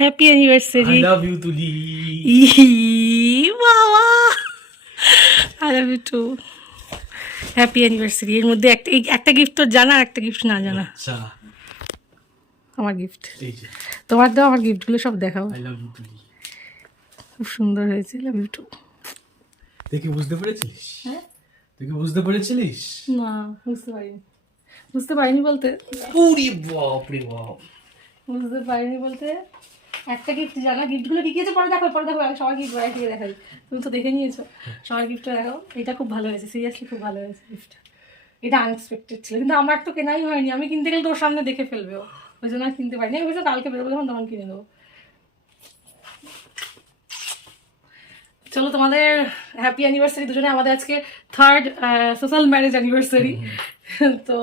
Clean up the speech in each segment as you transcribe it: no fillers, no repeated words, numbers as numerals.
Happy anniversary. I love you, Tuli. বাবা, I love you too. Happy anniversary. এর মধ্যে একটা গিফট তোর জানা, আর একটা গিফট না জানা। আচ্ছা আমার গিফট, এই যে তোমার দাও। আমার গিফটগুলো সব দেখাও। I love you, Tuli. খুব সুন্দর হয়েছে। Love you too. দেখে বুঝতে পেরেছিলিস? হ্যাঁ? তুই কি বুঝতে পেরেছিলিস? না, বুঝতে পারিনি বলতে ওরে বাপ রে বাপ। বুঝতে পারিনি বলতে একটা গিফট জানা। গিফটগুলো কি কি আছে পরে দেখো, আগে সবার গিফট ভ্যারাইটি দেখাই। তুমি তো দেখে নিয়েছো, সবার গিফটটা দেখো। এটা খুব ভালো হয়েছে, সিরিয়াসলি খুব ভালো হয়েছে গিফট। এটা আনএক্সপেক্টেড ছিল, কিন্তু আমার তো কেনাই হয়নি। আমি কিনতে গেলে তোর সামনে দেখে ফেলবে ও, ওই জন্য আর কিনতে পারিনি। আমি ভেবেছি কালকে বেরোবো যখন তখন কিনে দেবো। চলো, তোমাদের হ্যাপি অ্যানিভার্সারি দুজনে। আমাদের আজকে থার্ড সোশ্যাল ম্যারেজ অ্যানিভার্সারি। তো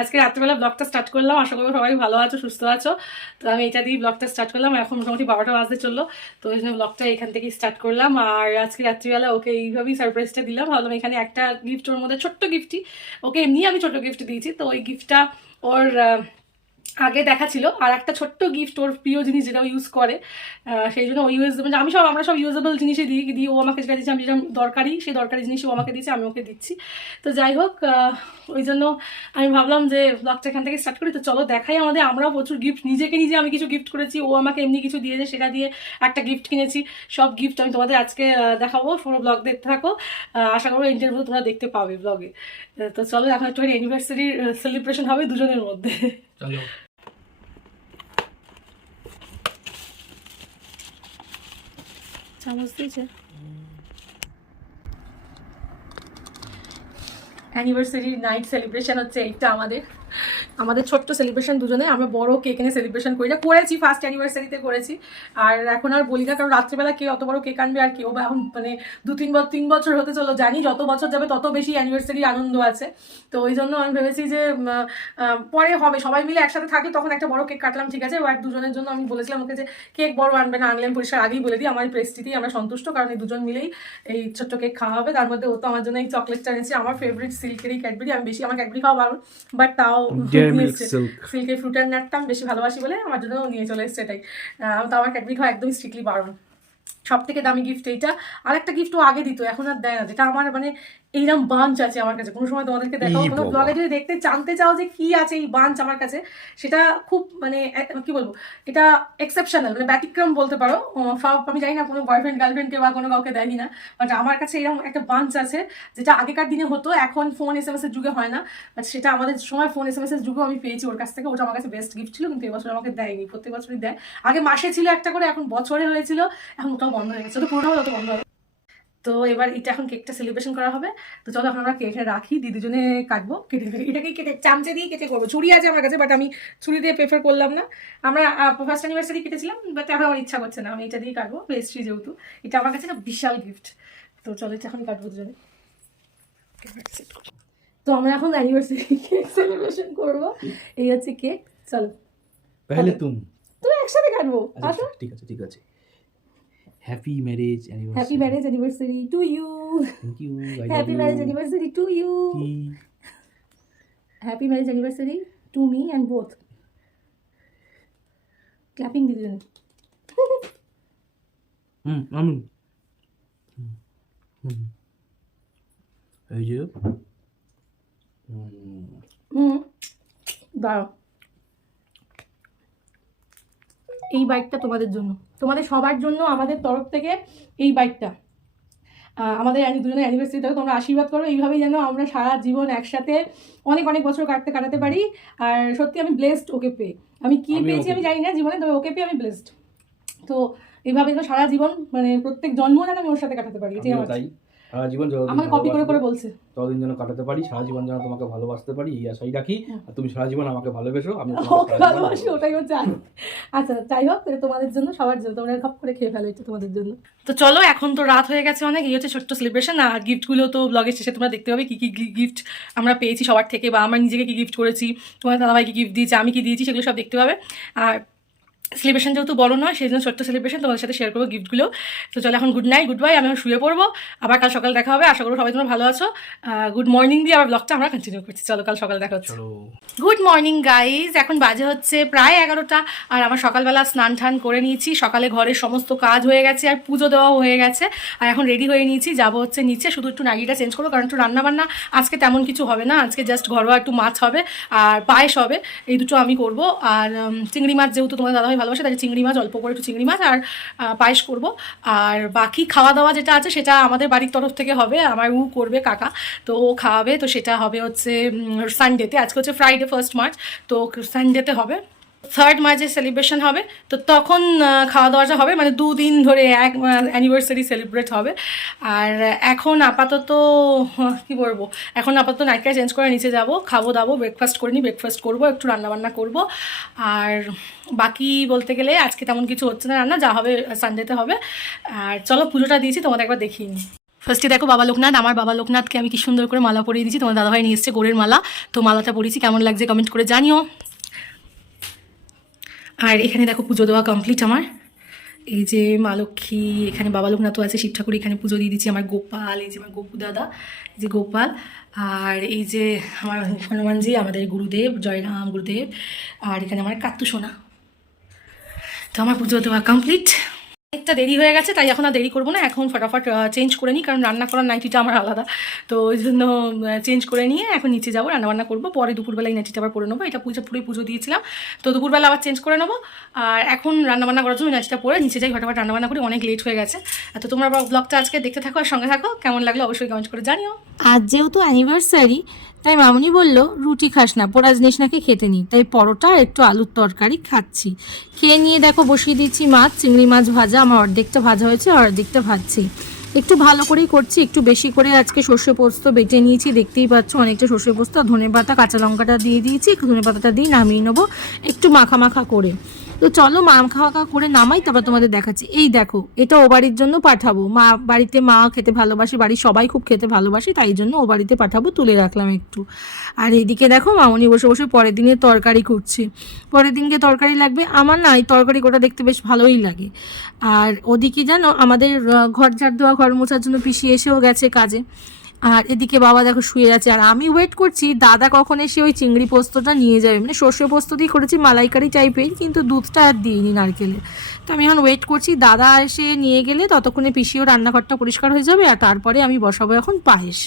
আজকে রাত্রিবেলা ব্লগটা স্টার্ট করলাম। আশা করি সবাই ভালো আছো, সুস্থ আছো। তো আমি এটা দিয়ে ব্লগটা স্টার্ট করলাম। এখন মোটামুটি 12টা বাজতে চললো, তো এই জন্য ব্লগটা এখান থেকেই স্টার্ট করলাম। আর আজকে রাত্রিবেলা ওকে এইভাবেই সারপ্রাইজটা দিলাম। ভাবলাম এখানে একটা গিফট, ওর মধ্যে ছোট্ট গিফটই। ওকে এমনি আমি ছোট গিফট দিয়েছি, তো ওই গিফটটা ওর আগে দেখা ছিল। আর একটা ছোট্ট গিফট, ওর প্রিয় জিনিস যেটা ও ইউজ করে, সেই জন্য ও মানে আমরা সব ইউজেবল জিনিসই দিই। ও আমাকে যেটা দিয়েছে, আমি যেটা দরকারি, সেই দরকারি জিনিসই ও আমাকে দিয়েছে, আমি ওকে দিচ্ছি। তো যাই হোক, ওই জন্য আমি ভাবলাম যে ব্লগটা এখান থেকে স্টার্ট করি। তো চলো দেখাই আমরাও প্রচুর গিফট, নিজেকে নিজে আমি কিছু গিফট করেছি, ও আমাকে এমনি কিছু দিয়েছে, সেটা দিয়ে একটা গিফট কিনেছি। সব গিফট আমি তোমাদের আজকে দেখাবো। পুরো ব্লগ দেখতে থাকো। আশা করবো ইন্টারভিউ তোমরা দেখতে পাবে ব্লগে। তো চলো, এখন একটু অ্যানিভার্সারির সেলিব্রেশন হবে দুজনের মধ্যে। চলো। চামচ দিয়েছে। অ্যানিভার্সারি নাইট সেলিব্রেশন হচ্ছে এইটা আমাদের ছোট্ট সেলিব্রেশন দুজনে। আমরা বড় কেক এনে সেলিব্রেশন করি না, করেছি ফার্স্ট অ্যানিভার্সারিতে করেছি। আর এখন আর বলি না, কারণ রাত্রিবেলা কে অত বড় কেক আনবে। আর কেউ বা এখন মানে 3 বছর হতে চলো, জানি যত বছর যাবে তত বেশি অ্যানিভার্সারি আনন্দ আছে। তো ওই জন্য আমি ভেবেছি যে পরে হবে, সবাই মিলে একসাথে থাকি তখন একটা বড় কেক কাটলাম, ঠিক আছে। আর দুজনের জন্য আমি বলেছিলাম ওকে যে কেক বড় আনবে না, আনলে আমি পরিষ্কার আগেই বলে দিই। আমার এই প্রেস্টিতেই আমরা সন্তুষ্ট, কারণ এই দুজন মিলেই এই ছোট্ট কেক খাওয়া হবে। তার মধ্যে ও তো আমার জন্য এই চকলেটটা এনেছে, আমার ফেভারিট সিল্কের এই ক্যাডবেরি। আমি বেশি, আমার ক্যাডবেরি খাওয়া বারণ, বাট তাও সিল্কের ফ্রুট অ্যান্ড নাটটা আমি বেশি ভালোবাসি বলে আমার জন্য নিয়ে চলে এসছে এটাই। তো আমার ক্যাডবেরি খাওয়া একদমই স্ট্রিক্টলি বারণ। সব থেকে দামি গিফট এইটা। আর একটা গিফট ও আগে দিত, এখন আর দেয় না, যেটা আমার মানে এইরকম বাঞ্চ আছে আমার কাছে। কোনো সময় তোমাদেরকে দেখাও, কোনো ব্লগে যদি দেখতে জানতে চাও যে কি আছে এই বাঞ্চ আমার কাছে, সেটা খুব মানে কি বলবো, এটা এক্সেপশনাল, মানে ব্যতিক্রম বলতে পারো। সব আমি জানি না কোনো বয়ফ্রেন্ড গার্লফ্রেন্ডকে বা কোনো কাউকে দেয়নি না, বাট আমার কাছে এরকম একটা বাঞ্চ আছে, যেটা আগেকার দিনে হতো, এখন ফোন SMS এর যুগে হয় না। বাট সেটা আমাদের সময় ফোন SMS এর যুগেও আমি পেয়েছি ওর কাছ থেকে। ওটা আমার কাছে বেস্ট গিফট ছিল, কিন্তু এবছর আমাকে দেয়নি। প্রত্যেক বছরই দেয়। আগে মাসে ছিল একটা করে, এখন বছরে হয়েছিল, এখন ওটাও বন্ধ হয়ে গেছে। তো পুরোনো হলো, তো বন্ধ হবে। তো এবার এটা এখন কেকটা সেলিব্রেশন করা হবে। তো চলো এখন আমরা কেকটা রাখি, দুজনে কাটবো। এটাকে কেটে চামচে দিয়ে কেটে করবো। ছুরি আছে আমার কাছে, বাট আমি ছুরি দিয়ে প্রেফার করলাম না। আমরা ফার্স্ট অ্যানিভার্সারি কেটেছিলাম, বাট এখন আমার ইচ্ছা করছে না, আমি এটা দিয়ে কাটবো। পেস্ট্রি যেহেতু, এটা আমার কাছে একটা বিশাল গিফট। তো চলো এটা এখন কাটবো দুজনে। তো আমরা এখন অ্যানিভার্সারি কেক সেলিব্রেশন করবো। এই হচ্ছে কেক। চলো पहले তুমি একসাথে কাটবো। আসো। ঠিক আছে ঠিক আছে। Happy marriage anniversary. Happy marriage anniversary to you. Thank you. Happy marriage anniversary to you. Happy marriage anniversary to me and both. Clapping দিদি। আমি এই যে দাঁড়াও, এই বাইকটা তোমাদের জন্য, তোমাদের সবার জন্য আমাদের তরফ থেকে এই বাইকটা। আমাদের দুজনের অ্যানিভার্সারি থেকে তোমরা আশীর্বাদ করো, এইভাবেই যেন আমরা সারা জীবন একসাথে অনেক অনেক বছর কাটাতে পারি। আর সত্যি আমি ব্লেসড ওকে পেয়ে। আমি কি পেয়েছি আমি জানি না জীবনে, তবে ওকে পেয়ে আমি ব্লেসড। তো এইভাবে যেন সারা জীবন, মানে প্রত্যেক জন্ম যেন আমি ওর সাথে কাটাতে পারি, এটাই আমার। সারা জীবন আমাকে কপি করে বলছে ততদিন যেন কাটাতে পারি, সারা জীবন যেন তোমাকে ভালোবাসতে পারি, এই আশাই রাখি। আর তুমি সারা জীবন আমাকে ভালোবেসো, আমি ওকে ভালোবাসি, ওটাই হচ্ছে। আচ্ছা যাই হোক, তোমাদের জন্য, সবার জন্য। তোমরা খপ করে খেয়ে ফেলো এটা তোমাদের জন্য। তো চলো, এখন তো রাত হয়ে গেছে অনেক। এই হচ্ছে ছোট্ট সেলিব্রেশন। আর গিফটগুলো তো ব্লগের শেষে তোমরা দেখতে পাবে কি কি গিফট আমরা পেয়েছি সবার থেকে, বা আমার নিজেকে কি গিফট করেছি, তোমার দাদাভাই কি গিফট দিয়েছে, আমি কি দিয়েছি, সেগুলো সব দেখতে পাবে। আর সেলিব্রেশন যেহেতু বড় নয় সেই জন্য ছোট্ট সেলিব্রেশন তোমাদের সাথে শেয়ার করবো গিফটগুলো। তো চলো এখন গুড নাইট, গুড বাই, আমি এখন শুয়ে পড়বো, আবার কাল সকাল দেখা হবে। আশা করবো সবাই তোমরা ভালো আছো। গুড মর্নিং দিয়ে আবার ব্লগটা আমরা কন্টিনিউ করছি। চলো কাল সকাল দেখা হচ্ছে। চলো। গুড মর্নিং গাইজ, এখন বাজে হচ্ছে প্রায় 11টা। আর আমার সকালবেলা স্নান টান করে নিয়েছি, সকালে ঘরের সমস্ত কাজ হয়ে গেছে আর পুজো দেওয়াও হয়ে গেছে। আর এখন রেডি হয়ে নিয়েছি, যাবো হচ্ছে নিচে, শুধু একটু নাইটিটা চেঞ্জ করবো কারণ একটু রান্নাবান্না আজকে তেমন কিছু হবে না। আজকে জাস্ট ঘরোয়া একটু মাছ হবে আর পায়েস হবে, এই দুটো আমি করব। আর চিংড়ি মাছ যেহেতু তোমার দাদাভাই ভালোবাসে, তাই চিংড়ি মাছ অল্প করে একটু চিংড়ি মাছ আর পায়েস করব। আর বাকি খাওয়া দাওয়া যেটা আছে সেটা আমাদের বাড়ির তরফ থেকে হবে, আমার করবে কাকা, তো ও খাওয়াবে। তো সেটা হবে হচ্ছে সানডেতে, আজকে হচ্ছে ফ্রাইডে 1 মার্চ, তো সানডেতে হবে। 3 মার্চে সেলিব্রেশন হবে, তো তখন খাওয়া দাওয়াটা হবে, মানে 2 দিন ধরে এক অ্যানিভার্সারি সেলিব্রেট হবে। আর এখন আপাতত কি বলবো, এখন আপাতত নাইটটা চেঞ্জ করে নিচে যাব, খাবো দাবো, ব্রেকফাস্ট করে নিই, ব্রেকফাস্ট করবো, একটু রান্নাবান্না করব। আর বাকি বলতে গেলে আজকে তেমন কিছু হচ্ছে না, রান্না যা হবে সানডেতে হবে। আর চলো পুজোটা দিয়েছি, তোমাদের একবার দেখিয়ে নিই। ফার্স্টে দেখো বাবা লোকনাথ, আমার বাবা লোকনাথকে আমি কি সুন্দর করে মালা পরিয়ে দিয়েছি, তোমার দাদাভাই নিয়ে এসছে গোড়ের মালা, তো মালাটা পরিয়েছি, কেমন লাগছে কমেন্ট করে জানিও। আর এখানে দেখো পুজো দেওয়া কমপ্লিট আমার, এই যে মা লক্ষ্মী, এখানে বাবা লোকনাথও আছে, শিব ঠাকুর, এখানে পুজো দিয়ে দিচ্ছি, আমার গোপাল, এই যে আমার গোপু দাদা, এই যে গোপাল, আর এই যে আমার হনুমানজি, আমাদের গুরুদেব, জয়রাম গুরুদেব, আর এখানে আমার কাত্তু সোনা। তো আমার পুজো দেওয়া কমপ্লিট। একটা দেরি হয়ে গেছে, তাই এখন আর দেরি করবো না, এখন ফটাফট চেঞ্জ করে নিই, কারণ রান্না করার নাইটিটা আমার আলাদা, তো ওই জন্য চেঞ্জ করে নিয়ে এখন নিচে যাবো, রান্নাবান্না করবো, পরে দুপুরবেলায় নাইটিটা আবার পরে নেবো। এটা পুরোই পুজো দিয়েছিলাম, তো দুপুরবেলা আবার চেঞ্জ করে নেবো। আর এখন রান্নাবান্না করার জন্য নাইটিটা পরে নিচে যাই, ফটাফট রান্নাবান্না করি, অনেক লেট হয়ে গেছে। তো তোমরা ব্লগটা আজকে দেখতে থাকো আর সঙ্গে থাকো, কেমন লাগলো অবশ্যই কমেন্ট করে জানিও। আজ যেহেতু অ্যানিভার্সারি, তাই মামুনি বলল রুটি খাস না, পোড়া জিনিস নাকি খেতে নি, তাই পরোটা আর একটু আলুর তরকারি খাচ্ছি। খেয়ে নিয়ে দেখো বসিয়ে দিচ্ছি মাছ, চিংড়ি মাছ ভাজা, আমার অর্ধেকটা ভাজা হয়েছে, অর্ধেকটা ভাজছি। একটু ভালো করেই করছি, একটু বেশি করে আজকে সর্ষে পোস্ত বেটে নিয়েছি, দেখতেই পাচ্ছ অনেকটা সর্ষে পোস্ত, ধনে পাতা কাঁচা লঙ্কাটা দিয়ে দিয়েছি, একটু ধনে পাতাটা দিয়ে নামিয়ে নেবো একটু মাখা মাখা করে। তো চলো মাখা মাখা করে নামাই, তারপর তোমাদের দেখাচ্ছি। এই দেখো এটা ও বাড়ির জন্য পাঠাবো, মা বাড়িতে মা খেতে ভালোবাসে, বাড়ির সবাই খুব খেতে ভালোবাসে, তাই জন্য ও বাড়িতে পাঠাবো, তুলে রাখলাম একটু। আর এইদিকে দেখো মামনি বসে বসে পরের দিনের তরকারি করছে, পরের দিনকে তরকারি লাগবে, আমার না এই তরকারি গোটা দেখতে বেশ ভালোই লাগে। আর ওদিকে জানো আমাদের ঘর ঝাড় দেওয়া, ঘর মোছার জন্য পিসি এসেও গেছে কাজে। আর এদিকে বাবা দেখো শুয়ে আছে, আর আমি ওয়েট করছি দাদা কখন এসে ওই চিংড়ি পোস্তটা নিয়ে যাবে, মানে সর্ষে পোস্ত দিয়ে করেছি মালাইকারি টাইপের, কিন্তু দুধটা আর দিইনি নারকেলের। তো আমি এখন ওয়েট করছি দাদা এসে নিয়ে গেলে ততক্ষণে পিসিও রান্নাঘরটা পরিষ্কার হয়ে যাবে, আর তারপরে আমি বসাবো এখন পায়েস।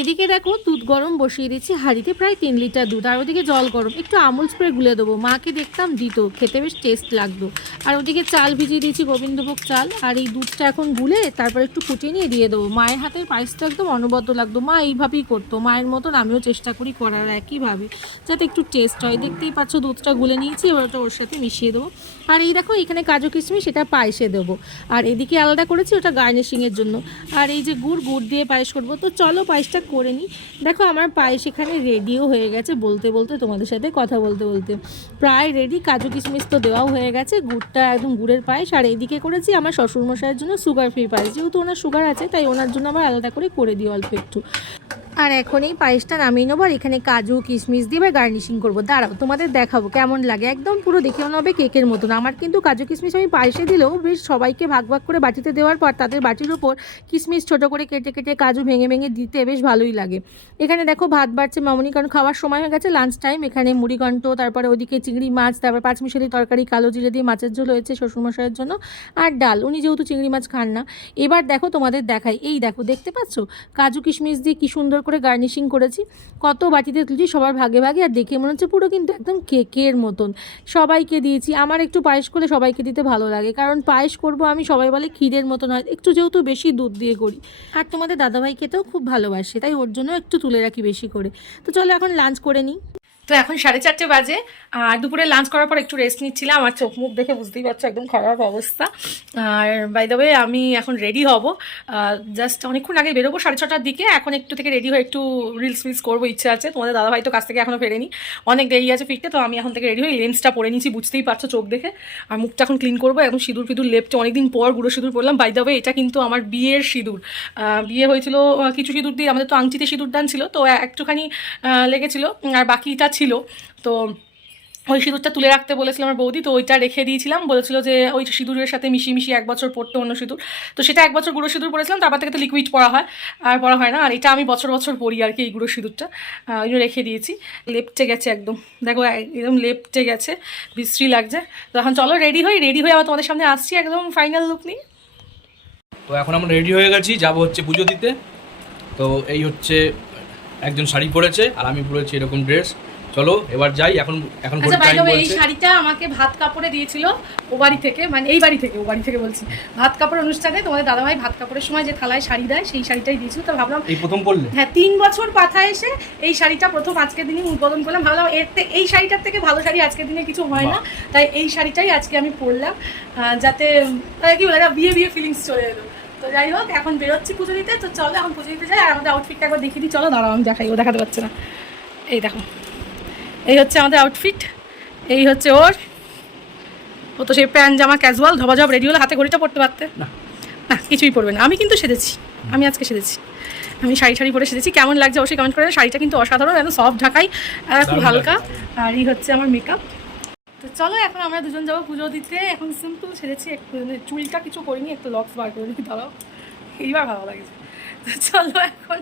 এদিকে দেখো দুধ গরম বসিয়ে দিচ্ছি হাঁড়িতে, প্রায় 3 লিটার দুধ, আর ওদিকে জল গরম, একটু আমুল স্প্রে গুলে দেবো, মাকে দেখতাম দিত, খেতে বেশ টেস্ট লাগতো। আর ওদিকে চাল ভিজিয়ে দিয়েছি, গোবিন্দভোগ চাল, আর এই দুধটা এখন গুলে তারপর একটু ফুটিয়ে নিয়ে দিয়ে দেবো। মায়ের হাতের পায়েসটা একদম অনবদ্য লাগতো, মা এইভাবেই করতো, মায়ের মতন আমিও চেষ্টা করি করার একইভাবে, যাতে একটু টেস্ট হয়। দেখতেই পাচ্ছ দুধটা গুলে নিয়েছি, এবার ওটা ওর সাথে মিশিয়ে দেবো। আর এই দেখো এখানে কাজু কিশমিশ, সেটা পায়েসে দেবো, আর এদিকে আলাদা করেছি ওটা গার্নিশিংয়ের জন্য। আর এই যে গুড় দিয়ে পায়েস করবো, তো চলো পায়েসটা করে নিই। দেখো আমার পায়েস এখানে রেডিও হয়ে গেছে, বলতে বলতে তোমাদের সাথে কথা বলতে বলতে প্রায় রেডি। কাজু কিশমিশ তো দেওয়াও হয়ে গেছে, গুড়টা একদম গুড়ের পায়েস। আর এইদিকে করেছি আমার শ্বশুরমশাইয়ের জন্য সুগার ফ্রি পায়েস, যেহেতু ওনার সুগার আছে তাই ওনার জন্য আবার আলাদা করে দিই অল্প একটু। আর এখন এই পায়েসটা নামিয়ে নেবো, আর এখানে কাজু কিশমিশ দিয়ে এবার গার্নিশিং করবো। দাঁড়াও তোমাদের দেখাবো কেমন লাগে, একদম পুরো দেখে মনে হবে কেকের মতন। আমার কিন্তু কাজু কিশমিশ আমি পায়েসে দিলেও বেশ সবাইকে ভাগ ভাগ করে বাটিতে দেওয়ার পর তাদের বাটির ওপর কিশমিশ ছোটো করে কেটে কেটে কাজু ভেঙে ভেঙে দিতে বেশ ভালোই লাগে। এখানে দেখো ভাত বাড়ছে মামনি, কারণ খাওয়ার সময় হয়ে গেছে, লাঞ্চ টাইম। এখানে মুড়িঘণ্ট, তারপরে ওদিকে চিংড়ি মাছ, তারপর পাঁচমিশালি তরকারি, কালো জিরে দিয়ে মাছের ঝোল হয়েছে শ্বশুরমশাইয়ের জন্য, আর ডাল, উনি যেহেতু চিংড়ি মাছ খান না। এবার দেখো তোমাদের দেখাই, এই দেখো দেখতে পাচ্ছ কাজু কিশমিশ দিয়ে কি সুন্দর করে গার্নিশিং করেছি, কত বাটিতে তুলছি সবার ভাগে ভাগে, আর দেখে মনে হচ্ছে পুরো কিন্তু একদম কেকের মতন। সবাইকে দিয়েছি, আমার একটু পায়েস করলে সবাইকে দিতে ভালো লাগে, কারণ পায়েস করব আমি, সবাই বলে ক্ষীরের মতন হয়, একটু যেহেতু বেশি দুধ দিয়ে করি। আর তোমাদের দাদাভাই খেতেও খুব ভালোবাসে, তাই ওর জন্য একটু তুলে রাখি বেশি করে। তো চলো এখন লাঞ্চ করে নিই। তো এখন 4:30 বাজে, আর দুপুরে লাঞ্চ করার পর একটু রেস্ট নিচ্ছিলাম, আমার চোখ মুখ দেখে বুঝতেই পারছো একদম খারাপ অবস্থা। আর বাই দ্য ওয়ে আমি এখন রেডি হব, জাস্ট অনেকক্ষণ আগে বেরোবো 6:30টার দিকে, এখন একটু থেকে রেডি হয়ে একটু রিলস করবো ইচ্ছে আছে। তোমাদের দাদাভাই তো কাছ থেকে এখনও ফেরেনি, অনেক দেরি আছে ফিরতে, তো আমি এখন থেকে রেডি হয়ে লেন্সটা পরে নিয়েছি, বুঝতেই পারছো চোখ দেখে। আর মুখটা এখন ক্লিন করবো, একদম সিঁদুর ফিঁদুর লেপটে, অনেকদিন পর গুঁড়ো সিঁদুর পরলাম। বাই দ্য ওয়ে এটা কিন্তু আমার বিয়ের সিঁদুর, বিয়ে হয়েছিল কিছু সিঁদুর দিয়ে, আমাদের তো আংটিতে সিঁদুর দান ছিল, তো একটুখানি লেগেছিল আর বাকিটা ছিল। তো ওই সিঁদুরটা তুলে রাখতে বলেছিল আমার বৌদি, তো ওইটা রেখে দিয়েছিলাম, বলেছিল যে ওই সিঁদুরের সাথে মিশিয়ে 1 বছর পরতে অন্য সিঁদুর, তো সেটা 1 বছর গুঁড়ো সিঁদুর পরেছিলাম, তারপর থেকে তো লিকুইড পরা হয়, আর পরা হয় না, আর এটা আমি বছর বছর পরি আর কি, এই গুঁড়ো সিঁদুরটা ওই জন্য রেখে দিয়েছি। লেপটে গেছে একদম, দেখো একদম লেপটে গেছে, বিশ্রী লাগছে। তো এখন চলো রেডি হয়ে আবার তোমাদের সামনে আসছি একদম ফাইনাল লুক নিয়ে। তো এখন আমরা রেডি হয়ে গেছি, যাবো হচ্ছে পুজো দিতে। তো এই হচ্ছে একজন শাড়ি পরেছে আর আমি পরেছি এরকম ড্রেস। চলো এবার যাই। এখন আচ্ছা বাই দ্য ওয়ে, এই শাড়িটা আমাকে ভাত কাপড়ে দিয়েছিল ও বাড়ি থেকে, মানে এই বাড়ি থেকে বলছি, ভাত কাপড় অনুষ্ঠানে তোমাদের দাদাভাই ভাত কাপড়ের সময় যে থালায় শাড়ি দেয় সেই শাড়িটাই দিয়েছিল। তো ভাবলাম এই প্রথম পরলে, হ্যাঁ 3 বছর পাথায় এসে এই শাড়িটা প্রথম আজকের দিনে উদ্বোধন করলাম। ভাবলাম এই শাড়িটার থেকে ভালো শাড়ি আজকের দিনে কিছু হয় না, তাই এই শাড়িটাই আজকে আমি পরলাম, যাতে কি বলে না, বিয়ে ফিলিংস চলে এলো। তো যাই হোক, এখন বেরোচ্ছি পুজো দিতে। তো চলো এখন পুজো দিতে যাই, আর আমাদের আউটফিটটা একবার দেখিয়ে দিই। চলো দাঁড়াও আমি দেখাই, ও দেখাতে পারছে না। এই দেখো, এই হচ্ছে আমাদের আউটফিট, এই হচ্ছে ওর। ও তো সেই প্যান্ট জামা ক্যাজুয়াল ধবাজব রেডি হলে হাতে ঘড়িটা পরতে পারতে না, কিছুই পরবে না। আমি কিন্তু সেজেছি, আমি আজকে সেজেছি, আমি শাড়ি পরে সেজেছি। কেমন লাগছে অবশ্যই কমেন্ট করে। শাড়িটা কিন্তু অসাধারণ, একদম সফট ঢাকাই, খুব হালকা। আর এই হচ্ছে আমার মেকআপ। তো চলো এখন আমরা দুজন যাবো পুজো দিতে। এখন সিম্পল সেজেছি, একটু চুলটা কিছু করিনি, একটু লক্স বার করে নিই, দাঁড়াও এইবার ভালো লাগছে। তো চলো এখন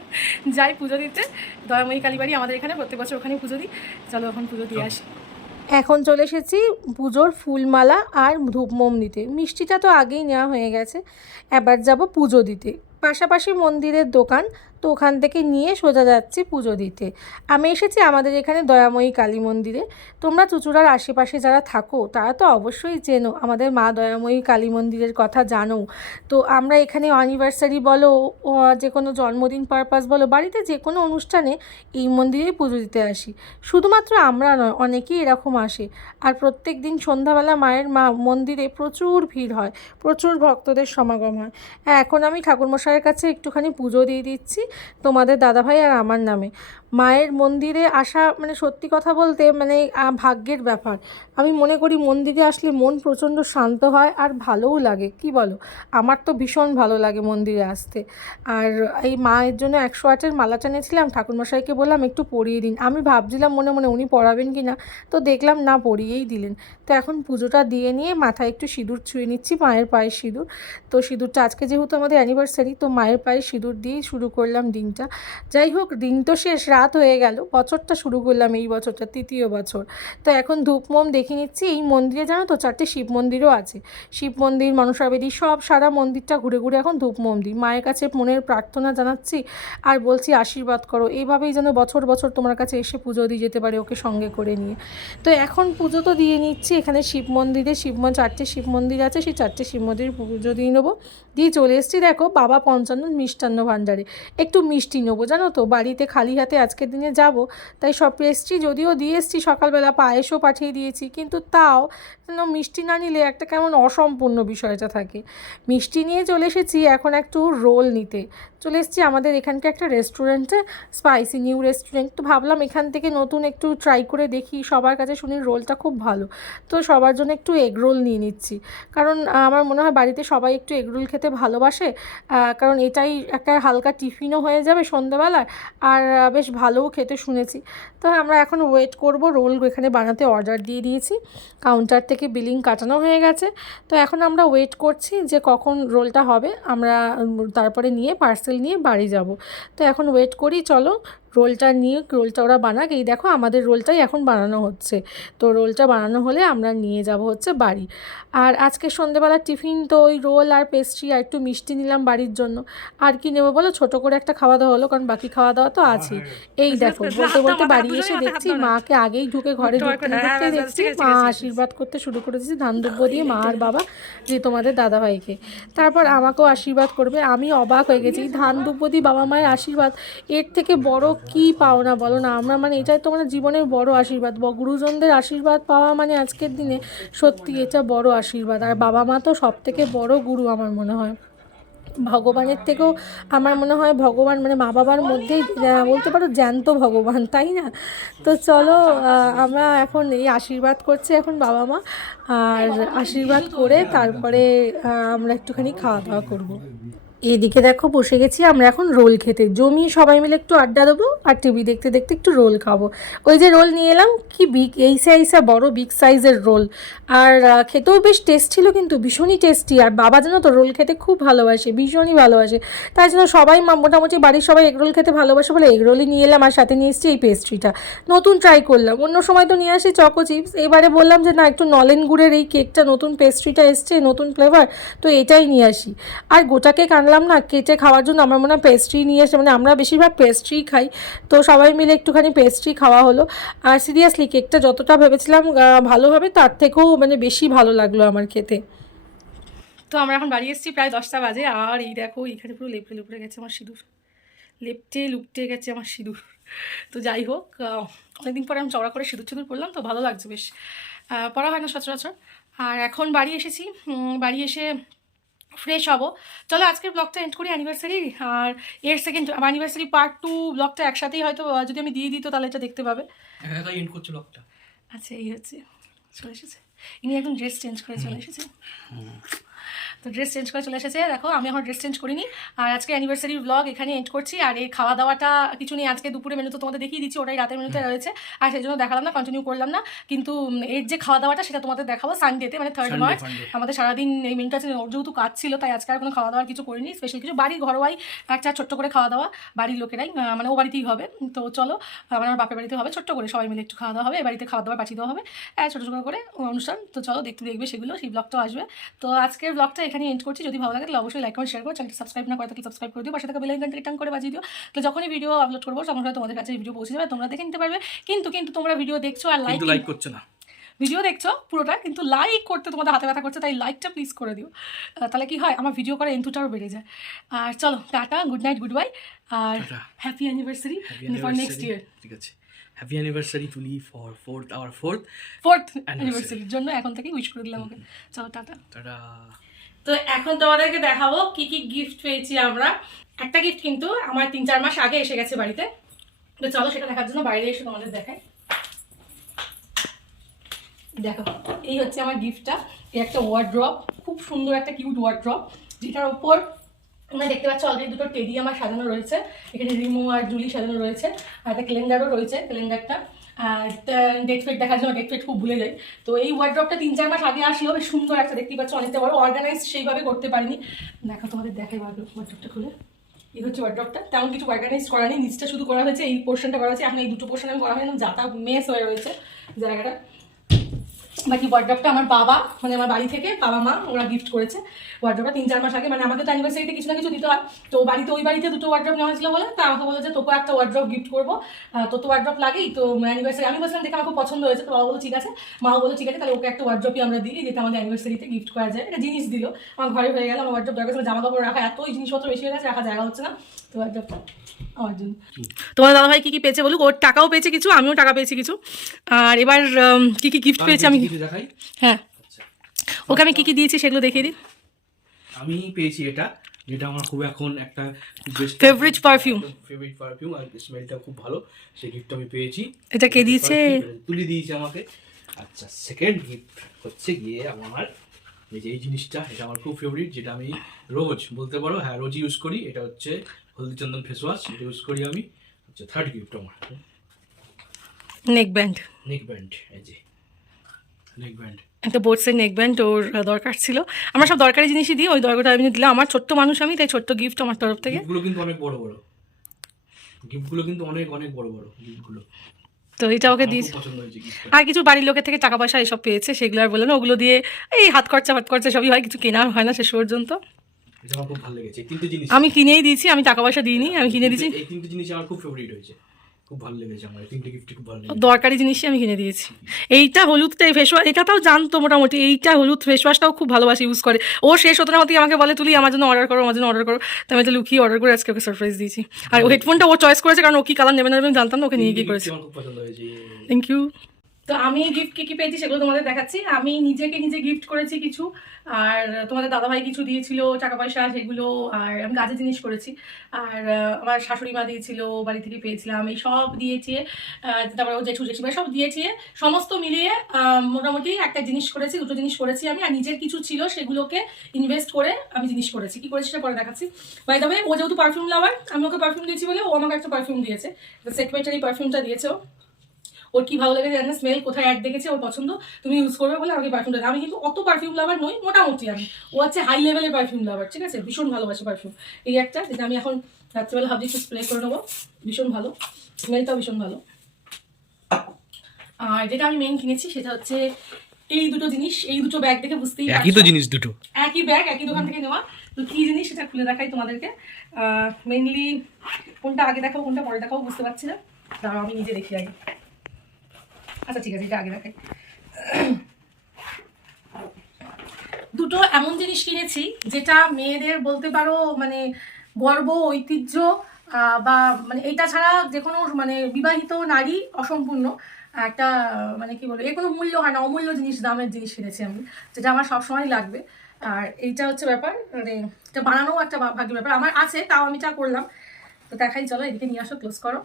যাই পুজো দিতে। দয়াময়ী কালীবাড়ি আমাদের এখানে, প্রত্যেক বছর ওখানেই পুজো দিই। চলো এখন পুজো দিয়ে আসি। এখন চলে এসেছি পুজোর ফুলমালা আর ধূপ মোম দিতে। মিষ্টিটা তো আগেই নেওয়া হয়ে গেছে, এবার যাব পুজো দিতে। পাশাপাশি মন্দিরের দোকান, তো ওখান থেকে নিয়ে সোজা যাচ্ছি পুজো দিতে। আমি এসেছি আমাদের এখানে দয়াময়ী কালী মন্দিরে। তোমরা চুঁচুড়ার আশেপাশে যারা থাকো তারা তো অবশ্যই চেনো, আমাদের মা দয়াময়ী কালী মন্দিরের কথা জানো। তো আমরা এখানে অ্যানিভার্সারি বলো, যে কোনো জন্মদিন পারপাস বলো, বাড়িতে যে কোনো অনুষ্ঠানে এই মন্দিরেই পুজো দিতে আসি। শুধুমাত্র আমরা নয়, অনেকেই এরকম আসে। আর প্রত্যেক দিন সন্ধ্যাবেলা মায়ের মন্দিরে প্রচুর ভিড় হয়, প্রচুর ভক্তদের সমাগম হয়। হ্যাঁ, এখন আমি ঠাকুরমশাইয়ের কাছে একটুখানি পুজো দিয়ে দিচ্ছি তোমাদের দাদাভাই আর আমার নামে। মায়ের মন্দিরে আসা মানে সত্যি কথা বলতে মানে ভাগ্যের ব্যাপার। আমি মনে করি মন্দিরে আসলে মন প্রচণ্ড শান্ত হয় আর ভালোও লাগে, কি বলো? আমার তো ভীষণ ভালো লাগে মন্দিরে আসতে। আর এই মায়ের জন্য 108-এর মালাটা নিয়েছিলাম, ঠাকুরমশাইকে বললাম একটু পরিয়ে দিন। আমি ভাবছিলাম মনে মনে উনি পরাবেন কি না, তো দেখলাম না, পরিয়েই দিলেন। তো এখন পুজোটা দিয়ে নিয়ে মাথায় একটু সিঁদুর ছুঁয়ে নিচ্ছি, মায়ের পায়ের সিঁদুর। তো সিঁদুরটা আজকে যেহেতু আমাদের অ্যানিভার্সারি, তো মায়ের পায়ে সিঁদুর দিয়েই শুরু করলাম দিনটা। যাই হোক, দিন তো শেষ, রাত হয়ে গেল, বছরটা শুরু করলাম, এই বছরটা 3য় বছর। তো এখন ধূপমোম দেখে নিচ্ছি। এই মন্দিরে জানো তো 4টে শিব মন্দিরও আছে, শিব মন্দির, মনসাবেদী, সব সারা মন্দিরটা ঘুরে ঘুরে এখন ধূপমোম দিই। মায়ের কাছে মনের প্রার্থনা জানাচ্ছি আর বলছি আশীর্বাদ করো, এইভাবেই যেন বছর বছর তোমার কাছে এসে পুজো দিয়ে যেতে পারে ওকে সঙ্গে করে নিয়ে। তো এখন পুজো তো দিয়ে নিচ্ছি। এখানে শিব মন্দিরে 4টে শিব মন্দির আছে, সেই 4টে শিব মন্দির পুজো দিয়ে নেবো। দিয়ে চলে এসেছি দেখো বাবা পঞ্চানন মিষ্টান্ন ভাণ্ডারে, একটু মিষ্টি নেবো জানো তো, বাড়িতে খালি হাতে আজকের দিনে যাব, তাই সব পেস্ট্রি যদিও দিয়ে এসেছি, সকালবেলা পায়েসও পাঠিয়ে দিয়েছি, কিন্তু তাও যেন মিষ্টি না নিলে একটা কেমন অসম্পূর্ণ বিষয়টা থাকে। মিষ্টি নিয়ে চলে এসেছি এখন একটু রোল নিতে। চলে এসেছি আমাদের এখানকার একটা রেস্টুরেন্টে, স্পাইসি নিউ রেস্টুরেন্ট। তো ভাবলাম এখান থেকে নতুন একটু ট্রাই করে দেখি, সবার কাছে শুনি রোলটা খুব ভালো। তো সবার জন্য একটু এগ রোল নিয়ে নিচ্ছি, কারণ আমার মনে হয় বাড়িতে সবাই একটু এগ রোল খেতে ভালোবাসে, কারণ এটাই একটা হালকা টিফিনও হয়ে যাবে সন্ধ্যাবেলায়, আর বেশ ভালোও খেতে শুনেছি। তো আমরা এখন ওয়েট করব, রোল এখানে বানাতে অর্ডার দিয়ে দিয়েছি, কাউন্টার থেকে বিলিং কাটানো হয়ে গেছে। তো এখন আমরা ওয়েট করছি যে কখন রোলটা হবে, আমরা তারপরে নিয়ে পার্সেল নিয়ে বাড়ি যাব। তো এখন ওয়েট করি, চলো রোলটা নিয়ে, রোলটা ওরা বানাক। এই দেখো আমাদের রোলটাই এখন বানানো হচ্ছে। তো রোলটা বানানো হলে আমরা নিয়ে যাব হচ্ছে বাড়ি। আর আজকে সন্ধ্যেবেলার টিফিন তো ওই রোল আর পেস্ট্রি আর একটু মিষ্টি নিলাম বাড়ির জন্য। আর কি নেবো বলো, ছোটো করে একটা খাওয়া দাওয়া হলো, কারণ বাকি খাওয়া দাওয়া তো আছেই। এই দেখো বলতে বলতে বাড়ি এসে দেখছি মাকে আগেই ঢুকে ঘরে ঢুকতে দেখছি মা আশীর্বাদ করতে শুরু করে দিয়েছি ধান দুব্য দিয়ে, মা আর বাবা যে তোমাদের দাদাভাইকে। তারপর আমাকেও আশীর্বাদ করবে। আমি অবাক হয়ে গেছি, ধান দুব্য দিয়ে বাবা মায়ের আশীর্বাদ, এর থেকে বড় কি পাও না বলো না। আমরা মানে এটাই তো মানে জীবনের বড় আশীর্বাদ, গুরুজনদের আশীর্বাদ পাওয়া মানে আজকের দিনে সত্যি এটা বড় আশীর্বাদ। আর বাবা মা তো সব থেকে বড় গুরু আমার মনে হয়, ভগবানের থেকেও আমার মনে হয় ভগবান মানে মা বাবার মধ্যেই বলতে পারো জ্যান্ত ভগবান, তাই না? তো চলো আমরা এখন এই আশীর্বাদ করছি এখন বাবা মা, আর আশীর্বাদ করে তারপরে আমরা একটুখানি খাওয়া দাওয়া করবো। এদিকে দেখো বসে গেছি আমরা এখন রোল খেতে, জমিয়ে সবাই মিলে একটু আড্ডা দেবো আর টিভি দেখতে দেখতে একটু রোল খাবো। ওই যে রোল নিয়ে এলাম, কি বিগ এই সাইজটা, বড় বিগ সাইজের রোল। আর খেতেও বেশ টেস্ট ছিল, কিন্তু ভীষণই টেস্টি। আর বাবা জানো তো রোল খেতে খুব ভালোবাসে, ভীষণই ভালোবাসে, তাই জন্য সবাই মোটামুটি বাড়ির সবাই এগ রোল খেতে ভালোবাসে বলে এগ রোলই নিয়ে এলাম। আর সাথে নিয়ে এসেছি এই পেস্ট্রিটা, নতুন ট্রাই করলাম। অন্য সময় তো নিয়ে আসি চকো চিপস, এবারে বললাম যে না, একটু নলেন গুড়ের এই কেকটা, নতুন পেস্ট্রিটা এসছে, নতুন ফ্লেভার, তো এটাই নিয়ে আসি। আর গোটা কেক আনলাম না, কেটে খাওয়ার জন্য। আমার মনে হয় পেস্ট্রি নিয়ে এসে, মানে আমরা বেশিরভাগ পেস্ট্রি খাই, তো সবাই মিলে একটুখানি পেস্ট্রি খাওয়া হলো। আর সিরিয়াসলি কেকটা যতটা ভেবেছিলাম ভালো হবে, তার থেকেও মানে বেশি ভালো লাগলো আমার খেতে। তো আমরা এখন বাড়ি এসেছি, প্রায় 10টা বাজে। আর এই দেখো এখানে পুরো লেপটে লুপড়ে গেছে আমার সিঁদুর, লেপটে লুপটে গেছে আমার সিঁদুর। তো যাই হোক, অনেকদিন পরে আমি চওড়া করে সিঁদুর পরলাম, তো ভালো লাগছে বেশ, পরা হয় না সচরাচর। আর এখন বাড়ি এসেছি, বাড়ি এসে ফ্রেশ হবো। চলো আজকের ব্লগটা এন্ড করি, অ্যানিভার্সারি আর এর সেকেন্ড অ্যানিভার্সারি পার্ট 2 ব্লগটা একসাথেই হয়তো যদি আমি দিয়ে দিই তো তাহলে এটা দেখতে পাবে। এন্ড করছে ব্লগটা। আচ্ছা এই হচ্ছে, চলে এসেছে ইনি, এখন ড্রেস চেঞ্জ করে চলে এসেছে। তো ড্রেস চেঞ্জ করে চলে এসেছে, দেখো আমি এখন ড্রেস চেঞ্জ করিনি। আর আজকে অ্যানিভার্সারির ব্লগ এখানে এন্ড করছি। আর এই খাওয়া দাওয়াটা কিছু নেই, আজকে দুপুরে মেনু তো তোমাদের দেখিয়ে দিচ্ছি, ওটাই রাতের মেনুতে রয়েছে, আর সেই জন্য দেখালাম না, কন্টিনিউ করলাম না। কিন্তু এর যে খাওয়া দাওয়াটা সেটা তোমাদের দেখাবো সানডেতে, মানে 3rd মার্চ। আমাদের সারাদিন এই মেনুটা আছে, যেহেতু কাজ ছিল তাই আজকে আর কোনো খাওয়া দাওয়ার কিছু করিনি, স্পেশাল কিছু। বাড়ি ঘরোয়াই একটা ছোট্ট করে খাওয়া দাওয়া, বাড়ির লোকেরাই, মানে ও বাড়িতেই হবে। তো চলো, আমার বাপের বাড়িতে হবে, ছোট্ট করে সবাই মিলে একটু খাওয়া দাওয়া হবে, এ বাড়িতে খাওয়া দাওয়া পাঠিয়ে দেওয়া হবে, ছোটো ছোটো করে অনুষ্ঠান। তো চলো দেখবে সেগুলো, সেই ব্লগটাও আসবে। তো আজকের ব্লগটা এখানে এন্ড করছি, যদি ভালো লাগে তাহলে অবশ্যই লাইক কমেন্ট শেয়ার করো, চ্যানেলটা সাবস্ক্রাইব না করে থাকলে সাবস্ক্রাইব করে দিও, পাশে থাকা বেল আইকনটা টান করে বাজিয়ে দিও, তো যখনই ভিডিও আপলোড করবো তখন তোমাদের কাছে ভিডিও পৌঁছে যাবে, তোমরা দেখে নিতে পারবে। কিন্তু তোমরা ভিডিও দেখছো আর লাইক করছে না, ভিডিও দেখছো পুরোটা, কিন্তু লাইক করতে তোমাদের হাতে ব্যথা করছে, তাই লাইকটা প্লিজ করে দিও, তাহলে কি হয় আমার ভিডিও করার এন্থুটাও বেড়ে যায়। আর চলো tata, good night, good bye, আর happy anniversary for next year. ঠিক আছে, happy anniversary Tuli for fourth অ্যানিভার্সারির জন্য এখন থেকে উইশ করে দিলাম ওকে। চলো টাটা। তো এখন তোমাদেরকে দেখাবো কি কি গিফট পেয়েছি আমরা। একটা গিফট কিন্তু আমার 3-4 মাস আগে এসে গেছে বাড়িতে, তো চলো সেটা দেখার জন্য বাইরে এসে তোমাদের দেখাই। দেখো এই হচ্ছে আমার গিফটটা, এই একটা ওয়ার্ড্রপ, খুব সুন্দর একটা কিউট ওয়ার্ড্রপ, যেটার ওপর তোমরা দেখতে পাচ্ছ অলরেডি দুটো টেডি আমার সাজানো রয়েছে, এখানে রিমো আর জুলি সাজানো রয়েছে, আর একটা ক্যালেন্ডারও রয়েছে, ক্যালেন্ডারটা আর ডেট ফেট দেখার জন্য, ডেট ফেট খুব ভুলে যাই। তো এই ওয়ার্ড্রপটা 3-4 মাস আগে আসলো, বেশ সুন্দর একটা, দেখতেই পাচ্ছ অনেকটা বড়, অর্গানাইজ সেইভাবে করতে পারিনি। দেখো তোমাদের দেখাই ওয়ার্ড্রপটা খুলে, এই হচ্ছে ওয়ার্ড্রপটা, তেমন কিছু অর্গানাইজ করা নেই, নিচটা শুধু করা হয়েছে, এই পোর্শনটা করা হয়েছে, এখন এই দুটো পোর্শন আমি করা হয় না, যাতা মেস হয়ে রয়েছে জায়গাটা। বাকি ওয়ার্ড্রপটা আমার বাবা, মানে আমার বাড়ি থেকে বাবা মা ওরা গিফট করেছে ওয়ার্ড্রপটা 3-4 মাস আগে, মানে আমাকে তো অ্যানিভার্সারিতে কিছু না কিছু দিতে হয়, তো ওই বাড়িতে দুটো ওয়ার্ড্রপ নেওয়া হয়েছিল বলে, তা আমাকে বলে যে তোকে একটা ওয়ার্ড্রপ গিফট করবো, তো ওয়ার্ড্রপ লাগেই, তো অ্যানিভার্সারি আমি বলছিলাম দেখে আমার খুব পছন্দ হয়েছে, তো বাবা বলো ঠিক আছে, মাও বলো ঠিক আছে, তাহলে ওকে একটা ওয়ার্ড্রপই আমরা দিই, যেটা আমাদের অ্যানিভার্সারিতে গিফট করা যায়। একটা জিনিস দিল, আমার ঘরে হয়ে গেল, আমার ওয়ার্ড্রপ দরকার ছিল, জামা কাপড় রাখা এতই জিনিসপত্র বেশি হয়ে গেছে, রাখা জায়গা হচ্ছে না, তো ওয়ার্ড্রপটা আমার জন্য। তোমার দাদাভাই কি কি পেয়েছে বলুক, ওর টাকাও পেয়েছে কিছু, আমিও টাকা পেয়েছি কিছু। আর এবার কি কি গিফট পেয়েছি আমি, হ্যাঁ ওকে আমি কি কি দিয়েছি সেগুলো দেখিয়ে দিই। আমি পেয়েছি এটা, যেটা আমার খুব এখন একটা ফেভারিট পারফিউম, আর স্মেলটা খুব ভালো, সেই গিফটটা আমি পেয়েছি। এটা কে দিয়েছে? তুলি দিয়েছে আমাকে। আচ্ছা, সেকেন্ড গিফট হচ্ছে গিয়ে আমার এই জিনিসটা, এটা আমার খুব ফেভারিট, যেটা আমি রোজ বলতে পারো, হ্যাঁ রোজই ইউজ করি, এটা হচ্ছে হলদি চন্দন ফেস ওয়াশ, এটা ইউজ করি আমি। আচ্ছা, থার্ড গিফট আমার নেক ব্যান্ড, এই যে নেক ব্যান্ড, একটা বোটসের নেক ব্যান্ড ওর দরকার ছিল, আমরা সব দরকারি জিনিসই দিই, ওই দরকারটা আমি দিলাম, আমার ছোট্ট মানুষ আমি, তাই ছোট্ট গিফট আমার তরফ থেকে। গিফটগুলো কিন্তু অনেক বড় বড়, গিফটগুলো কিন্তু অনেক বড় বড় গিফটগুলো, তো এটা ওকে দিয়েছি। পছন্দ হয়েছে গিফট। আর কিছু বাড়ির লোকের থেকে টাকা পয়সা এসব পেয়েছে, সেগুলো আর বলে না, ওগুলো দিয়ে এই হাত খরচা সবই হয়, কিছু কেনা হয় না শেষ পর্যন্ত। এটা আমার খুব ভালো লেগেছে, এই তিনটে জিনিস আমি কিনেই দিয়েছি, আমি টাকা পয়সা দিইনি, আমি কিনে দিয়েছি, এই তিনটে জিনিস আমার খুব ফেভারিট হয়েছে, খুব ভালো লেগেছে আমার, এই তিনটে গিফট খুব ভালো লেগেছে, দরকারি জিনিসই আমি কিনে দিয়েছি। এইটা হলুদটা ফেস ওয়াশ, এটা তাও জানতো মোটামুটি, এইটা হলুদ ফেস ওয়াশটাও খুব ভালোবাসে ইউজ করে, ও শেষ হতে না হতেই আমাকে বলে তুলি আমার জন্য অর্ডার করো, তো আমি তো লুকিয়ে অর্ডার করে আজকে ওকে সারপ্রাইজ দিয়েছি। আর ও হেডফোনটা ও চয়েস করেছে, কারণ ও কি কালার নেবে না আমি জানতাম না, ওকে নিয়ে গিয়ে করেছে। আমার খুব পছন্দ হয়েছে। Thank you. তো আমি গিফট কি পেয়েছি সেগুলো তোমাদের দেখাচ্ছি। আমি নিজেকে নিজে গিফট করেছি কিছু, আর তোমাদের দাদাভাই কিছু দিয়েছিল টাকা পয়সা সেগুলো, আর আমি কাজের জিনিস করেছি, আর আমার শাশুড়ি মা দিয়েছিল, বাড়ি থেকে পেয়েছিলাম, এই সব দিয়েছে। তারপরে ও জেঠু জেঠিমা সব দিয়েছে, সমস্ত মিলিয়ে মোটামুটি একটা জিনিস করেছি, দুটো জিনিস করেছি আমি। আর নিজের কিছু ছিল সেগুলোকে ইনভেস্ট করে আমি জিনিস করেছি। কি করেছি সেটা পরে দেখাচ্ছি। বাই দ্য ওয়ে, ও যেহেতু পারফিউম লাভার, আমি ওকে পারফিউম দিয়েছি বলে ও আমাকে একটা পারফিউম দিয়েছে। সেগমেন্টের এই পারফিউমটা দিয়েছে ও। ওর কি ভালো লাগে জানি না, স্মেল কোথায় অ্যাড দেখেছে ওর পছন্দ, তুমি ইউজ করবে বলে আমাকে পারফিউমটা দেয়। আমি কিন্তু অত পারফিউম লাভার নই, মোটামুটি আমি। ও হচ্ছে হাই লেভেলের পারফিউম লাভার, ঠিক আছে, ভীষণ ভালোবাসে পারফিউম। এই একটা যেটা আমি এখন রাত্রেবেলা ভাবছি একটু স্প্রে করে নেবো, ভীষণ ভালো, স্মেলটাও ভীষণ ভালো। আর যেটা আমি মেইন কিনেছি সেটা হচ্ছে এই দুটো জিনিস। এই দুটো ব্যাগ দেখে বুঝতেই একই তো জিনিস দুটো, একই ব্যাগ, একই দোকান থেকে নেওয়া। তো কি জিনিস সেটা খুলে দেখাই তোমাদেরকে। মেইনলি কোনটা আগে দেখাবো কোনটা পরে দেখাবো বুঝতে পারছি না, দাঁড়াও আমি নিজে দেখি আগে। আচ্ছা ঠিক আছে, এটা আগে দেখাই। দুটো এমন জিনিস কিনেছি যেটা মেয়েদের বলতে পারো মানে গর্ব, ঐতিহ্য, বা মানে এটা ছাড়া যে কোনো মানে বিবাহিত নারী অসম্পূর্ণ একটা, মানে কি বলবো, এর কোনো মূল্য হয় না, অমূল্য জিনিস, দামের জিনিস কিনেছি আমি, যেটা আমার সবসময় লাগবে। আর এইটা হচ্ছে ব্যাপার, মানে এটা বানানো একটা ভাগ্যের ব্যাপার, আমার আছে তাও আমি যা করলাম। তো দেখাই, চলো এদিকে নিয়ে আসো, ক্লোজ করো।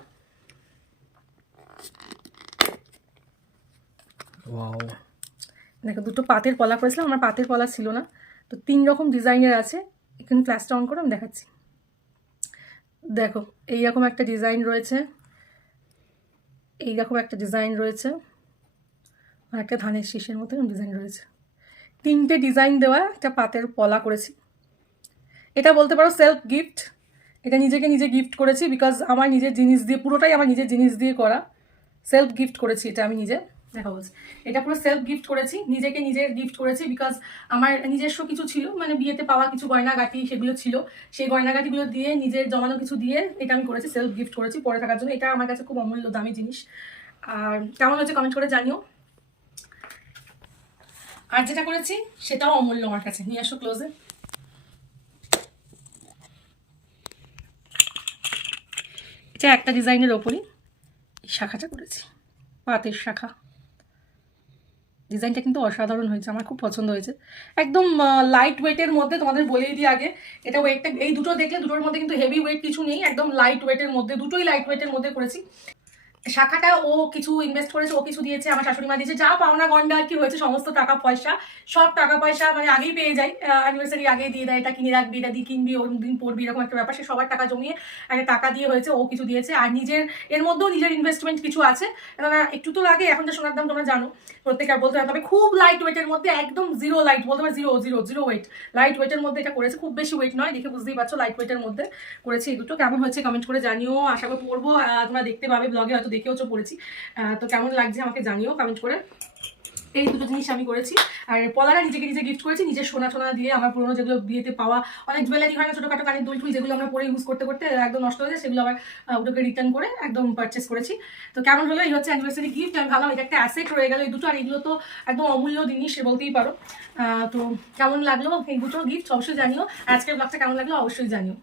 ওয়াও, দেখো দুটো পাতের পলা করেছিলাম, আমার পাতের পলা ছিল না, তো 3 রকম ডিজাইনের আছে। এখানে ফ্ল্যাশটা অন করে আমি দেখাচ্ছি। দেখো এইরকম একটা ডিজাইন রয়েছে, এইরকম একটা ডিজাইন রয়েছে, আর একটা ধানের শীষের মতো ডিজাইন রয়েছে। 3টে ডিজাইন দেওয়া একটা পাতের পলা করেছি। এটা বলতে পারো সেলফ গিফট। এটা নিজেকে নিজে গিফট করেছি, বিকজ আমার নিজের জিনিস দিয়ে, পুরোটাই আমার নিজের জিনিস দিয়ে করা। সেলফ গিফট করেছি এটা আমি নিজে, দেখা বলছি, এটা পুরো সেলফ গিফট করেছি, নিজেকে নিজে গিফট করেছি। বিকজ আমার নিজস্ব কিছু ছিল, মানে বিয়েতে পাওয়া কিছু গয়নাগাটি সেগুলো ছিল, সেই গয়নাগাটিগুলো দিয়ে, নিজের জমানো কিছু দিয়ে এটা আমি করেছি, সেলফ গিফট করেছি পরে থাকার জন্য। এটা আমার কাছে খুব অমূল্য দামি জিনিস। আর কেমন হচ্ছে কমেন্ট করে জানিও। আর যেটা করেছি সেটাও অমূল্য আমার কাছে, নিয়ে আসো ক্লোজে। এটা একটা ডিজাইনের ওপরই এই শাখাটা করেছি, পাতের শাখা। ডিজাইনটা কিন্তু অসাধারণ হয়েছে, আমার খুব পছন্দ হয়েছে। একদম লাইট ওয়েটের মধ্যে, তোমাদের বলেই দিই আগে, এটা ওয়েটটা, এই দুটো দেখলে দুটোর মধ্যে কিন্তু হেভি ওয়েট কিছু নেই, একদম লাইট ওয়েটের মধ্যে, দুটোই লাইট ওয়েটের মধ্যে করেছি। শাখাটা ও কিছু ইনভেস্ট করেছে, ও কিছু দিয়েছে, আমার শাশুড়ি মা দিয়েছে, যা পাওনা গন্ডা আর কি হয়েছে, সমস্ত টাকা পয়সা, সব টাকা পয়সা মানে আগেই পেয়ে যাই, অ্যানিভার্সারি আগেই দিয়ে দেয়, এটা কিনে রাখবি, এটা দিয়ে কিনবি, ওর দিন পড়বি, এরকম একটা ব্যাপার। সে সবার টাকা জমিয়ে একটা টাকা দিয়ে হয়েছে, ও কিছু দিয়েছে। আর নিজের এর মধ্যেও নিজের ইনভেস্টমেন্ট কিছু আছে, কারণ একটু তো লাগে, এখন যে সোনার দাম তোমরা জানো, প্রত্যেকে আর বলতে হবে, তবে খুব লাইট ওয়েটের মধ্যে, একদম জিরো লাইট বলতে পারো, জিরো ওয়েট, লাইট ওয়েটের মধ্যে এটা করেছে, খুব বেশি ওয়েট নয়, দেখে বুঝতেই পারছো লাইট ওয়েটের মধ্যে করেছি। এই দুটো কেমন হয়েছে কমেন্ট করে জানিও, আশা করি পড়বো, তোমরা দেখতে পাবে ব্লগে, হয়তো দেখেওছো পড়েছি। তো কেমন লাগছে আমাকে জানিও কমেন্ট করে। এই দুটো জিনিস আমি করেছি। আর পলাটা নিজেকে নিজে গিফট করেছি, নিজের সোনা টোনা দিয়ে, আমার পুরোনো যেগুলো বিয়েতে পাওয়া অনেক জুয়েলারি হয় না, ছোটোখাটো কানের দুল টুল, যেগুলো আমরা পরে ইউজ করতে করতে একদম নষ্ট হয়ে যায়, সেগুলো আবার ওটাকে রিটার্ন করে একদম পারচেস করেছি। তো কেমন হলো, এই হচ্ছে অ্যানিভার্সারি গিফট। আমি ভাবলাম এটা একটা অ্যাসেট রয়ে গেল এই দুটো, আর এগুলো তো একদম অমূল্য জিনিস বলতেই পারো। তো কেমন লাগলো এই দুটো গিফট অবশ্যই জানিও, আজকের ব্লগটা কেমন লাগলো অবশ্যই জানিও।